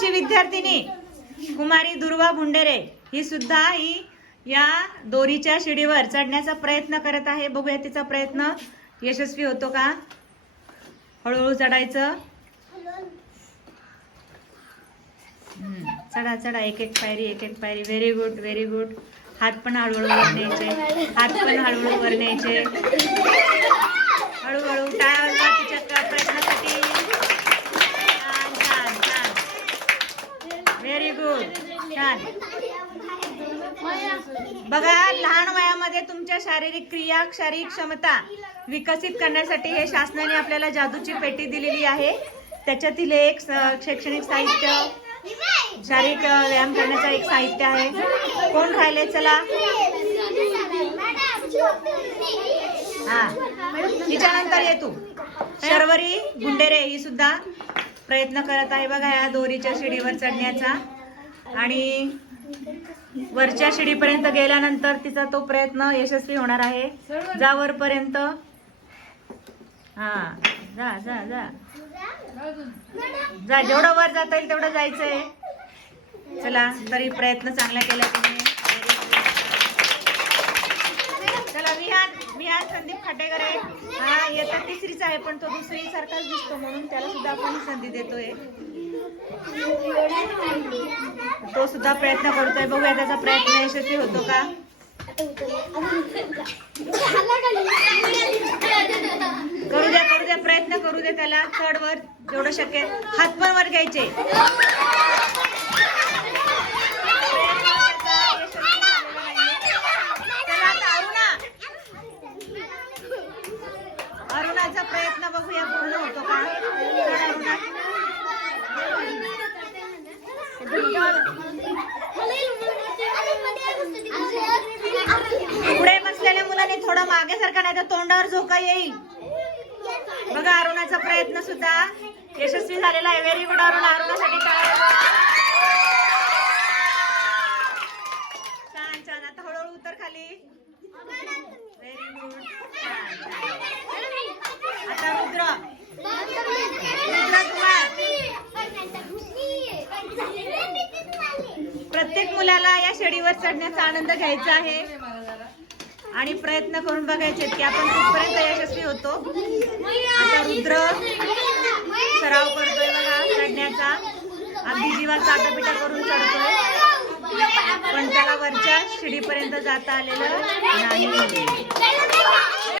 तिसरीची विद्यार्थिनी कुमारी दुर्वा भुंडेरे ही सुद्धा ही या दोरीच्या शिडीवर चढण्याचा प्रयत्न करत आहे. बघूया तिचा प्रयत्न यशस्वी होतो का? हळूहळू चढायचं. चढा चढा. एक एक पायरी एक एक पायरी. व्हेरी गुड व्हेरी गुड हात पण हळूहळू वर न्यायचे. हात पण हळूहळू वर न्यायचे. हळूहळू टाळ्या प्रयत्न छान. बघा लहान वयामध्ये तुमच्या शारीरिक क्रिया शारीरिक क्षमता विकसित करण्यासाठी हे शासनाने आपल्याला जादूची पेटी दिलेली आहे. त्याच्यातील एक स- शैक्षणिक साहित्य शारीरिक व्यायाम करण्याचं एक साहित्य आहे. कोण खायले चला. हा. तिच्यानंतर ये तू. शर्वरी गुंडेरे ही सुद्धा प्रयत्न करत आहे बघा या दोरीच्या शिडीवर चढण्याचा. आणि वरच्या शिडीपर्यंत गेल्यानंतर तिचा तो प्रयत्न यशस्वी होणार आहे. जा वरपर्यंत हा जा जा जा. जा जेवढं वर जाता येईल तेवढं जायचंय. चला तरी प्रयत्न चांगला केला तुम्ही चला विहान विहान संदीप खाटेकर आहे. हा येतात तिसरीच आहे पण तो दुसरी सारखाच दिसतो म्हणून त्याला सुद्धा आपण संधी देतोय. तो सुद्धा प्रयत्न करतोय. बघूया त्याचा प्रयत्न यशस्वी होतो का? करू द्या करू द्या प्रयत्न करू द्या त्याला. चढ वर जेवढं शक्य. हात पण वर घ्यायचे. अरुणाचा प्रयत्न बघूया पूर्ण होतो का? अरुणा. थोडं मागे सरका नाही तर तोंडावर झोका येईल. बघा अरुणाचा प्रयत्न सुद्धा यशस्वी झालेला आहे. Very good Arun. अरुणासाठी काय? छान छान. आता हळूहळू उतर खाली. व्हेरी गुड आता रुद्र. रुद्र कुमार. प्रत्येक मुलाला या शेडीवर चढण्याचा आनंद घ्यायचा आहे. आणि प्रयत्न करून बघायचे की आपण कुठपर्यंत यशस्वी होतो. आता रुद्र सराव करतोय बघा चढण्याचा अगदी जीवा आटापिटा करून चढतोय. पण त्याला वरच्या शिडीपर्यंत जाता आलेलं नाही.